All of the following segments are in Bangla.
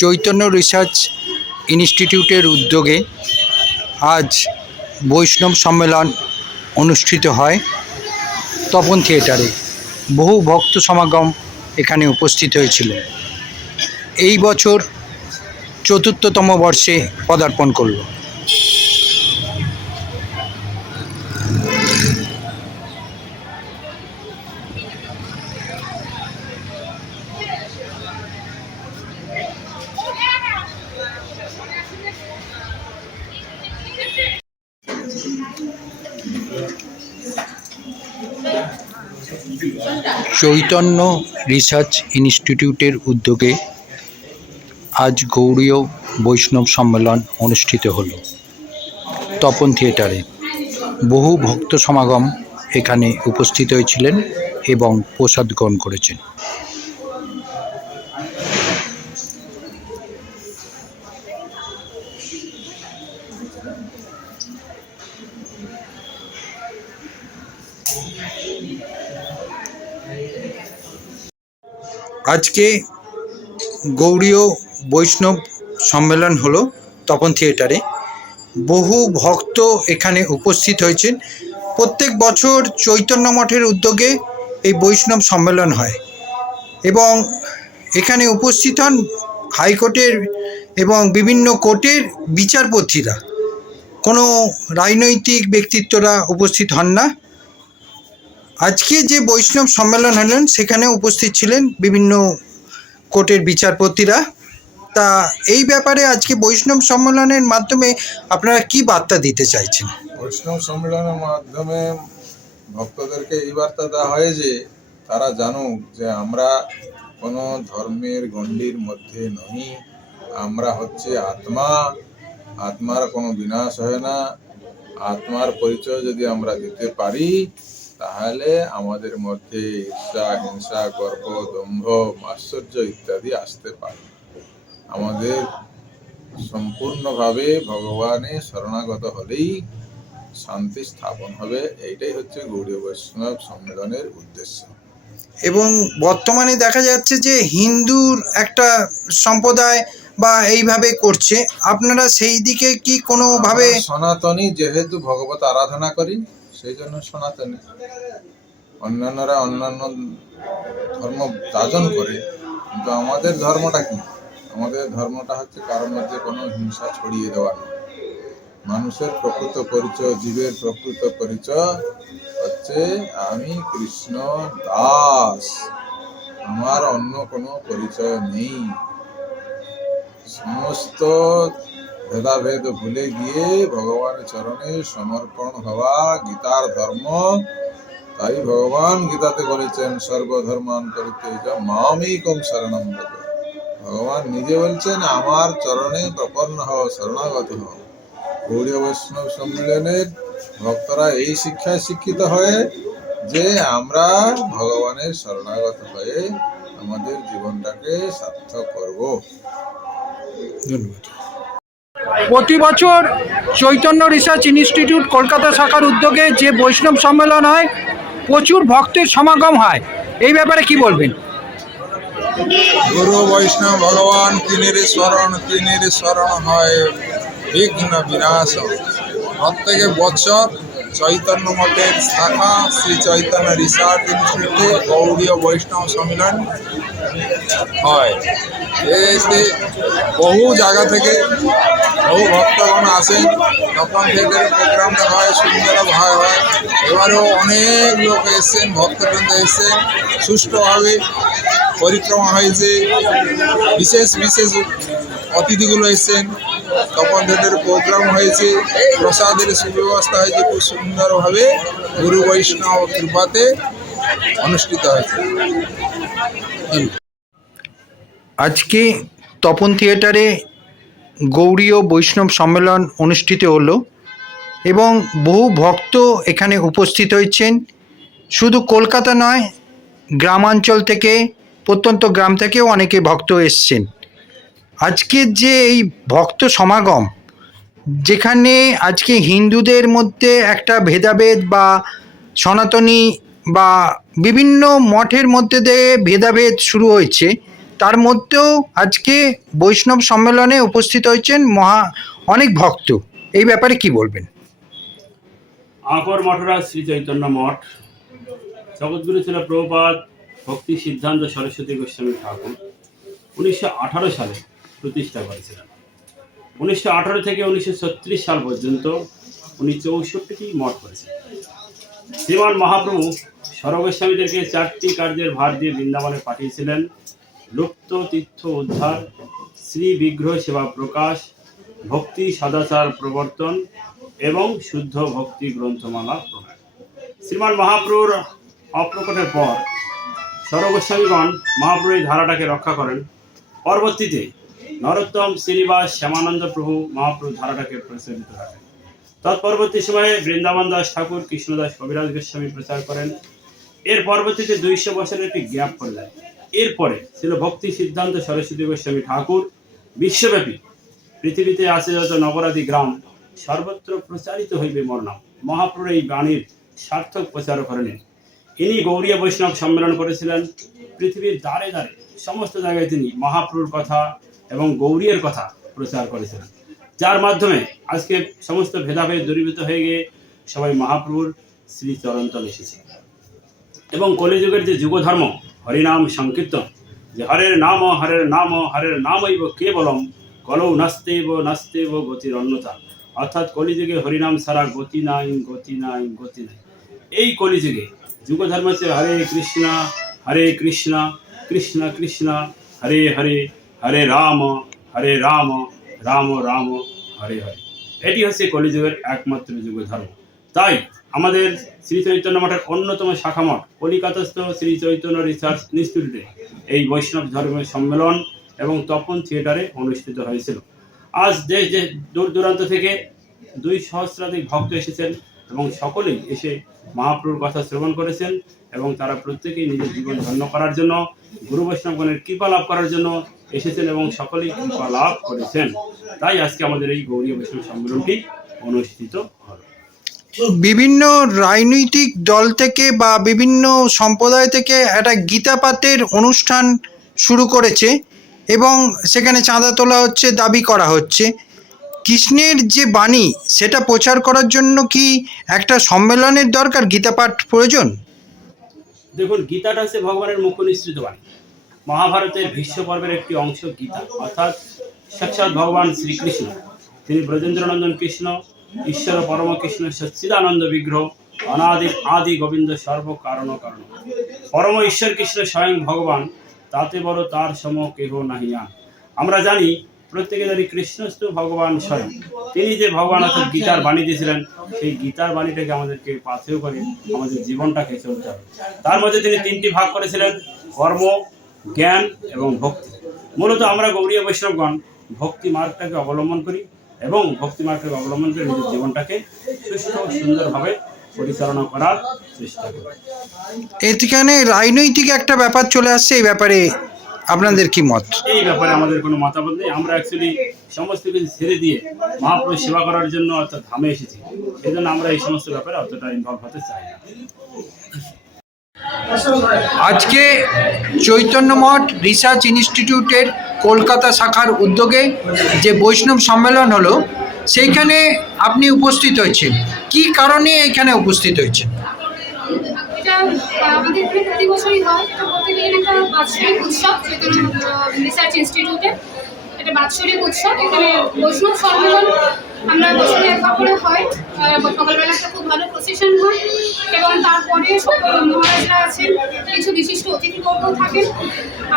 চৈতন্য রিসার্চ ইনস্টিটিউটের উদ্যোগে আজ বৈষ্ণব সম্মেলন অনুষ্ঠিত হয় তপন থিয়েটারে। বহু ভক্ত সমাগম এখানে উপস্থিত হয়েছিল। এই বছর ৪র্থতম বর্ষে পদার্পণ করল। চৈতন্য রিসার্চ ইনস্টিটিউটের উদ্যোগে আজ গৌড়ীয় বৈষ্ণব সম্মেলন অনুষ্ঠিত হলো তপন থিয়েটারে। বহু ভক্ত সমাগম এখানে উপস্থিত হয়েছিলেন এবং প্রসাদ গ্রহণ করেছেন। আজকে গৌড়ীয় বৈষ্ণব সম্মেলন হলো তপন থিয়েটারে। বহু ভক্ত এখানে উপস্থিত হয়েছেন। প্রত্যেক বছর চৈতন্য মঠের উদ্যোগে এই বৈষ্ণব সম্মেলন হয় এবং এখানে উপস্থিত হন হাইকোর্টের এবং বিভিন্ন কোর্টের বিচারপতিরা। কোনো রাজনৈতিক ব্যক্তিত্বরা উপস্থিত হন না। আজকে যে বৈষ্ণব সম্মেলন হলেন সেখানে উপস্থিত ছিলেন বিভিন্ন কোর্টের বিচারপতিরা। তা এই ব্যাপারে আজকে বৈষ্ণব সম্মেলনের মাধ্যমে আপনারা কি বার্তা দিতে চাইছেন? বৈষ্ণব সম্মেলনের মাধ্যমে ভক্তদেরকে এই বার্তা দেওয়া হয় যে তারা জানুক যে আমরা কোনো ধর্মের গণ্ডির মধ্যে নই। আমরা হচ্ছে আত্মা, আত্মার কোনো বিনাশ হয় না। আত্মার পরিচয় যদি আমরা দিতে পারি তাহলে আমাদের মধ্যে ঈর্ষা, হিংসা, গর্ব, দম্ভ, মাৎসর্য ইত্যাদি আসতে পারে। আমাদের সম্পূর্ণভাবে ভগবানের শরণাগত হলেই শান্তি স্থাপন হবে। এইটাই হচ্ছে গৌড়ীয় বৈষ্ণব সম্মেলনের উদ্দেশ্য। এবং বর্তমানে দেখা যাচ্ছে যে হিন্দুর একটা সম্প্রদায় বা এইভাবে করছে, আপনারা সেই দিকে কি কোনোভাবে? সনাতনী যেহেতু ভগবত আরাধনা করি সেই জন্য সনাতনী। অন্যান্যরা অন্যান্য ধর্ম যাজন করে, কিন্তু আমাদের ধর্মটা কি? আমাদের ধর্মটা হচ্ছে কারোর মধ্যে কোনো হিংসা ছড়িয়ে দেওয়া নয়। মানুষের প্রকৃত পরিচয়, জীবের প্রকৃত পরিচয় হচ্ছে আমি কৃষ্ণ দাস, আমার অন্য কোনো পরিচয় নেই। সমস্ত ভেদাভেদ ভুলে গিয়ে ভগবানের চরণে সমর্পণ হওয়া গীতার ধর্ম। তাই ভগবান গীতাতে বলেছেন সর্বধর্মান পরিত্যাজ্য মামেকং শরণং ব্রজ। ভগবান নিজে বলছেন আমার চরণে প্রপন্ন হও, শরণাগত হও। গৌড়ীয় বৈষ্ণব সম্মেলনের ভক্তরা এই শিক্ষায় শিক্ষিত হয়ে যে আমরা ভগবানের শরণাগত হয়ে আমাদের জীবনটাকে সার্থক করব। ধন্যবাদ। প্রতি বছর চৈতন্য রিসার্চ ইনস্টিটিউট কলকাতা শাখার উদ্যোগে যে বৈষ্ণব সম্মেলন হয়, প্রচুর ভক্তের সমাগম হয়। এই ব্যাপারে কি বলবেন? গুরু বৈষ্ণব ভগবান তিনের শরণ হয় বিঘ্ন বিনাশ। প্রত্যেক বছর চৈতন্য মঠের শাখা শ্রী চৈতন্য রিসার্চ ইনস্টিটিউটে গৌড়ীয় বৈষ্ণব সম্মেলন হয়। এতে বহু জায়গা থেকে বহু ভক্তগণ আসেন। তখন থেকে প্রোগ্রাম দেখা হয়, সুন্দরভাবে হয়। এবারেও অনেক লোক এসছেন, ভক্তবৃন্দ এসছেন। সুষ্ঠুভাবে পরিক্রমা হয়েছে। বিশেষ বিশেষ অতিথিগুলো এসছেন। তখন থেকে প্রোগ্রাম হয়েছে, প্রসাদের সুব্যবস্থা হয়েছে খুব সুন্দরভাবে। গুরু বৈষ্ণব কৃপাতে অনুষ্ঠিত হয়েছে। আজকে তপন থিয়েটারে গৌড়ীয় বৈষ্ণব সম্মেলন অনুষ্ঠিত হলো এবং বহু ভক্ত এখানে উপস্থিত হয়েছেন। শুধু কলকাতা নয়, গ্রামাঞ্চল থেকে, প্রত্যন্ত গ্রাম থেকেও অনেকে ভক্ত এসছেন। আজকের যে এই ভক্ত সমাগম, যেখানে আজকে হিন্দুদের মধ্যে একটা ভেদাভেদ বা সনাতনী বা বিভিন্ন মঠের মধ্যে দিয়ে ভেদাভেদ শুরু হয়েছে, তার মধ্যেও আজকে বৈষ্ণব সম্মেলনে উপস্থিত হয়েছেন অনেক ভক্ত। এই ব্যাপারে কি বলবেন? আকর মঠরা শ্রী চৈতন্য মঠ জগৎগুরু ছিল প্রভুপাদ ভক্তি সিদ্ধান্ত সরস্বতী গোস্বামী ঠাকুর 1918 সালে প্রতিষ্ঠা করেছিলেন। 1918 থেকে 1936 সাল পর্যন্ত উনি 64টি মঠ করেছেন। শ্রীমান মহাপ্রভু সরগোস্বামীদেরকে 4টি কার্যের ভার দিয়ে বৃন্দাবনে পাঠিয়েছিলেন: লুপ্ত তীর্থ উদ্ধার, শ্রী বিগ্রহ সেবা প্রকাশ, ভক্তি সদাচার প্রবর্তন এবং শুদ্ধ ভক্তি গ্রন্থমালা প্রণয়ন। শ্রীমান মহাপ্রভুর অপ্রকটের পর সরগোস্বামীগণ মহাপ্রভু এই ধারাটাকে রক্ষা করেন। পরবর্তীতে নরোত্তম, শ্রীনিবাস, শ্যামানন্দ প্রভু মহাপ্রভু ধারাটাকে প্রচলিত রাখেন। তৎপরবর্তী সময়ে বৃন্দাবন দাস ঠাকুর, কৃষ্ণদাস কবিরাজ গোস্বামী প্রচার করেন। এর পরবর্তীতে 200 বছরের একটি গ্যাপ পড়ে যায়। এরপরে ছিল ভক্তি সিদ্ধান্ত সরস্বতী গোস্বামী ঠাকুর। বিশ্বব্যাপী পৃথিবীতে আছে যত নগরাদি গ্রাম, সর্বত্র প্রচারিত হইবে মোর নাম। মহাপ্রভুর এই বাণীর সার্থক প্রচারক করেন। ইনি গৌড়ীয় বৈষ্ণব সম্মেলন করেছিলেন। পৃথিবীর দ্বারে দ্বারে সমস্ত জায়গায় তিনি মহাপ্রভুর কথা এবং গৌড়ীয়ের কথা প্রচার করেছিলেন, যার মাধ্যমে আজকে সমস্ত ভেদাভেদ দূরীভূত হয়ে গিয়ে সবাই মহাপ্রভুর শ্রীচরণতলে এসেছে। এবং কলিযুগের যে যুগধর্ম হরিনাম সংকীর্তন, যে হরের নাম হরের নামৈব কেবলম কলৌ নাস্তেব নাস্তেব গতির অন্যতা, অর্থাৎ কলিযুগে হরিনাম ছাড়া গতি নাই, গতি নাই, গতি নাই। এই কলিযুগে যুগধর্ম হচ্ছে হরে কৃষ্ণ কৃষ্ণ কৃষ্ণ হরে হরে, হরে রাম রাম রাম হরে হরে। এটি হচ্ছে কলিযুগের একমাত্র যুগধর্ম। তাই আমাদের শ্রী চৈতন্য মঠের অন্যতম শাখা মঠ কলিকাতাস্থ শ্রী চৈতন্য রিসার্চ ইনস্টিটিউটে এই বৈষ্ণব ধর্মের সম্মেলন এবং তপন থিয়েটারে অনুষ্ঠিত হয়েছিল। আজ দেশ দূর দূরান্ত থেকে 2 সহস্রাধিক ভক্ত এসেছেন এবং সকলেই এসে মহাপ্রভুর কথা শ্রবণ করেছেন এবং তারা প্রত্যেকেই নিজের জীবন ধন্য করার জন্য, গুরু বৈষ্ণবগণের কৃপা লাভ করার জন্য এসেছেন এবং সকলেই কৃপা লাভ করেছেন। তাই আজকে আমাদের এই গৌড়ীয় বৈষ্ণব সম্মেলনটি অনুষ্ঠিত হলো। বিভিন্ন রাজনৈতিক দল থেকে বা বিভিন্ন সম্প্রদায় থেকে একটা গীতা পাঠের অনুষ্ঠান শুরু করেছে এবং সেখানে চাঁদা তোলা হচ্ছে, দাবি করা হচ্ছে। কৃষ্ণের যে বাণী সেটা প্রচার করার জন্য কি একটা সম্মেলনের দরকার, গীতা পাঠ প্রয়োজন? দেখুন, গীতাটা হচ্ছে ভগবানের মুখ নিঃসৃত বাণী। মহাভারতের ভীষ্ম পর্বের একটি অংশ গীতা, অর্থাৎ সাক্ষাৎ ভগবান শ্রীকৃষ্ণ, তিনি ব্রজেন্দ্রনন্দন কৃষ্ণ, ঈশ্বর পরম কৃষ্ণ, সচ্চিদানন্দ বিগ্রহ, অনাদির আদি গোবিন্দ সর্ব কারণ কারণ, পরম ঈশ্বর কৃষ্ণ স্বয়ং ভগবান, তাতে বড় তার সম কেহ নাহিয়ান। আমরা জানি, প্রত্যেকে জানি কৃষ্ণস্তু ভগবান স্বয়ং। তিনি যে ভগবান অর্থাৎ গীতার বাণী দিয়েছিলেন, সেই গীতার বাণীটাকে আমাদেরকে পাথেয় করে আমাদের জীবনটাকে চলতে হবে। তার মধ্যে তিনি 3টি ভাগ করেছিলেন: কর্ম, জ্ঞান এবং ভক্তি। মূলত আমরা গৌড়ীয় বৈষ্ণবগণ ভক্তি মার্গটাকে অবলম্বন করি এবং ভক্তি মার্গটাকে অবলম্বন করে নিজের জীবনটাকে সুস্থ ও সুন্দরভাবে পরিচালনা করার চেষ্টা করি। এখানে রাজনৈতিক একটা ব্যাপার চলে আসছে, এই ব্যাপারে আপনাদের কি মত? এই ব্যাপারে আমাদের কোনো মতামত নেই। আমরা অ্যাকচুয়ালি সমস্ত কিছু ছেড়ে দিয়ে মহাপ্রভু সেবা করার জন্য অর্থাৎ ধামে এসেছি। এই জন্য আমরা এই সমস্ত ব্যাপারে অতটা ইনভলভ হতে চাই না। আজকে চৈতন্য মঠ রিসার্চ ইনস্টিটিউটের কলকাতা শাখার উদ্যোগে যে বৈষ্ণব সম্মেলন হলো, সেইখানে আপনি উপস্থিত হয়েছেন। কি কারণে এখানে উপস্থিত হয়েছেন? এটা আমাদের এখানে প্রতি বছরই হয়। এটা বলতে গেলে একটা বাৎসরিক উৎসব চৈতন্য রিসার্চ ইনস্টিটিউটে। এটা বাৎসরিক উৎসব। এখানে বৈষ্ণব সম্মেলন আমরা বছরে একবার করে হয়। সকালবেলা একটা খুব ভালো প্রসেশন হয় এবং তারপরে সকল মহারাজরা আছেন, কিছু বিশিষ্ট অতিথিবর্গ থাকেন।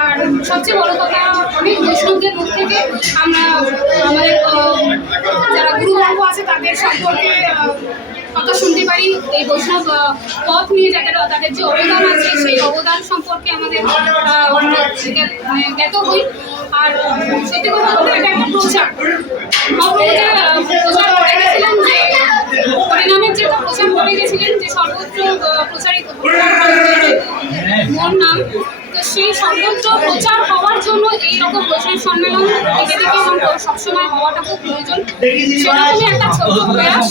আর সবচেয়ে বড় কথা, অনেক বৈষ্ণবদের মুখ থেকে আমরা আমাদের যারা গুরুবর্গ আছে তাদের সম্পর্কে কথা শুনতে পারি। এই বৈষ্ণব পথ নিয়ে তাদের যে অবদান আছে, সেই অবদান সম্পর্কে আমাদের জ্ঞাত হই। আর সত্যি কথা বলতে এটা একটা প্রচার। প্রচার করে গেছিলেন যে হরিনামের যেটা প্রচার করে গেছিলেন যে সর্বত্র প্রচারিত মোর নাম তো সেই সংকল্প প্রচার হওয়ার জন্য এইরকম বৈষ্ণব সম্মেলন দিকে দিকে এবং সবসময় হওয়াটা খুব প্রয়োজন। সেরকমই একটা ছোট্ট প্রয়াস,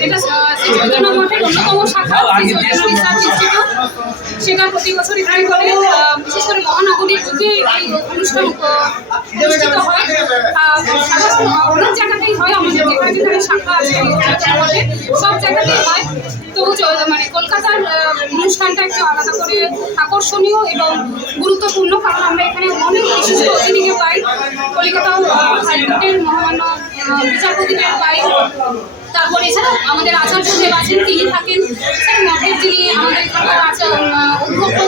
যেটা শ্রী চৈতন্য মঠের অন্যতম শাখা শ্রী চৈতন্য রিসার্চ ইনস্টিটিউট, সেটা প্রতি বছর এখানে করে বিশেষ করে মহানগরীর বুকে এই অনুষ্ঠান অনুষ্ঠিত হয়। সাধারণত অনেক জায়গাতেই হয়, আমাদের যেখানে যেখানে শাখা আছে সব জায়গাতেই হয়। তো মানে কলকাতার অনুষ্ঠানটা একটু আলাদা করে আকর্ষণীয় এবং গুরুত্বপূর্ণ, কারণ আমরা এখানে অনেক বিশিষ্ট অতিথিকে পাই। কলকাতা হাইকোর্টের মহামান্য বিচারপতিদের পাই। তারপরে এছাড়াও আমাদের আচার্যদেব আছেন, তিনি থাকেন মঠের, যিনি আমাদের এখানকার অধ্যক্ষ,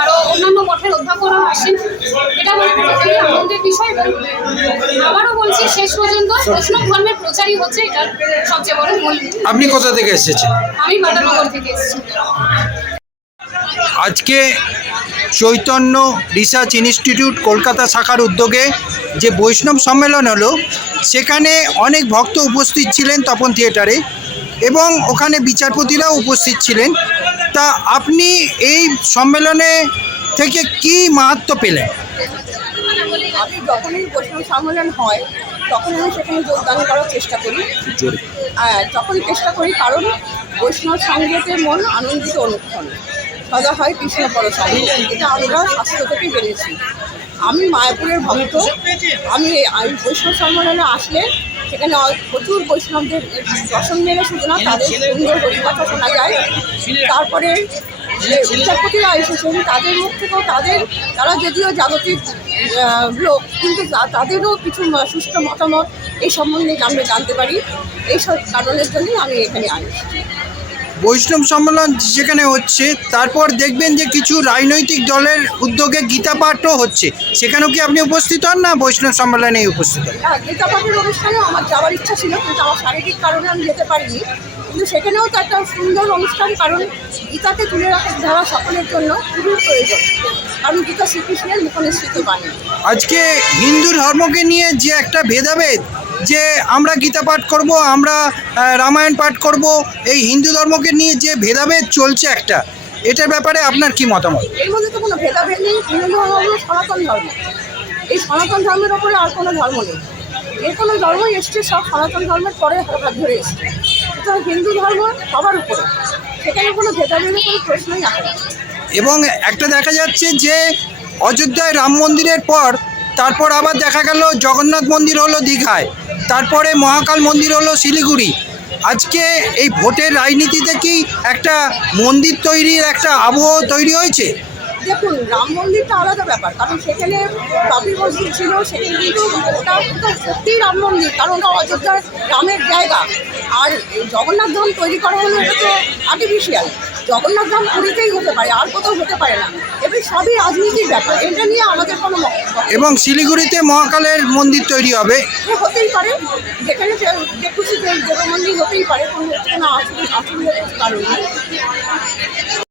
আরও অন্যান্য মঠের অধ্যাপকরাও আসেন। এটা খুবই আনন্দের বিষয় এবং আবারও বলছি, শেষ পর্যন্ত বৈষ্ণব ধর্মের প্রচারই হচ্ছে এটার সবচেয়ে বড় মূল। আপনি কোথা থেকে এসেছেন? আমি বাটানগর থেকে এসেছি। আজকে চৈতন্য রিসার্চ ইনস্টিটিউট কলকাতা শাখার উদ্যোগে যে বৈষ্ণব সম্মেলন হলো, সেখানে অনেক ভক্ত উপস্থিত ছিলেন তপন থিয়েটারে এবং ওখানে বিচারপতিরাও উপস্থিত ছিলেন। তা আপনি এই সম্মেলনে থেকে কি মাহাত্ম্য পেলেন? আমি যখনই বৈষ্ণব সম্মেলন হয় তখন আমি সেখানে যোগদান করার চেষ্টা করি, যখনই চেষ্টা করি, কারণ বৈষ্ণব সঙ্গীতের মন আনন্দিত অনুক্ষণ সদা হয় কৃষ্ণ পরশালী, এটা আমরা শাস্ত্র থেকে জেনেছি। আমি মায়াপুরের ভক্ত, আমি বৈষ্ণব সম্মেলনে আসলে সেখানে প্রচুর বৈষ্ণবদের দর্শন মেলে, শুধু না তাদের সুন্দর কথা শোনা যায়। তারপরে যে বিচারপতিরা এসেছেন তাদের মুখ থেকেও তারা যদিও জাগতিক লোক, কিন্তু তাদেরও কিছু সুষ্ঠু মতামত এই সম্বন্ধে আমরা জানতে পারি। এইসব কারণের জন্যই আমি এখানে আসছি। বৈষ্ণব সম্মেলন যেখানে হচ্ছে, তারপর দেখবেন যে কিছু রাজনৈতিক দলের উদ্যোগে গীতা পাঠও হচ্ছে, সেখানেও কি আপনি উপস্থিত হন না বৈষ্ণব সম্মেলনে উপস্থিত হন? গীতা পাঠের অনুষ্ঠানে আমার যাওয়ার ইচ্ছা ছিল, কিন্তু আমার শারীরিক কারণে আমি যেতে পারিনি। কিন্তু সেখানেও তো একটা সুন্দর অনুষ্ঠান, কারণ গীতাকে তুলে ধরা সকলের জন্য খুবই প্রয়োজন, কারণ গীতা শ্রীকৃষ্ণের মুখনিসৃত বাণী। আজকে হিন্দু ধর্মকে নিয়ে যে একটা ভেদাভেদ, যে আমরা গীতা পাঠ করব, আমরা রামায়ণ পাঠ করব, এই হিন্দু ধর্মকে নিয়ে যে ভেদাভেদ চলছে একটা, এটার ব্যাপারে আপনার কি মতামত? এর মধ্যে তো কোনো ভেদাভেদ নেই। হিন্দু ধর্ম হলো সনাতন ধর্ম, এই সনাতন ধর্মের ওপরে আর কোনো ধর্ম নেই। যে কোনো ধর্মই এসছে সব সনাতন ধর্মের পরে হাত ধরে এসছে, সুতরাং হিন্দু ধর্ম সবার উপরে, সেখানে কোনো ভেদাভেদের কোনো প্রশ্নই আসে না। এবং একটা দেখা যাচ্ছে যে অযোধ্যায় রাম মন্দিরের পর তারপর আবার দেখা গেল জগন্নাথ মন্দির হলো দীঘায়, তারপরে মহাকাল মন্দির হলো শিলিগুড়ি। আজকে এই ভোটের রাজনীতিতে কি একটা মন্দির তৈরির একটা আবহ তৈরি হয়েছে? দেখুন, রাম মন্দিরটা আলাদা ব্যাপার, কারণ সেখানে বাবরি মসজিদ ছিল, সেখানে কিন্তু ওটা সত্যিই রাম মন্দির, কারণ ওটা অযোধ্যার রামের জায়গা। আর জগন্নাথ ধাম তৈরি করা হলো, এটা তো আর্টিফিশিয়াল। জগন্নাথ ধাম পুরীতেই হতে পারে, আর কোথাও হতে পারে না। এবার সবই রাজনীতির ব্যাপার, এটা নিয়ে আমাদের কোনো এবং শিলিগুড়িতে মহাকালের মন্দির তৈরি হবে, হতেই পারে, যেখানে যে খুশি দেব মন্দির হতেই পারে, কোনো অসুবিধার কারণ নেই।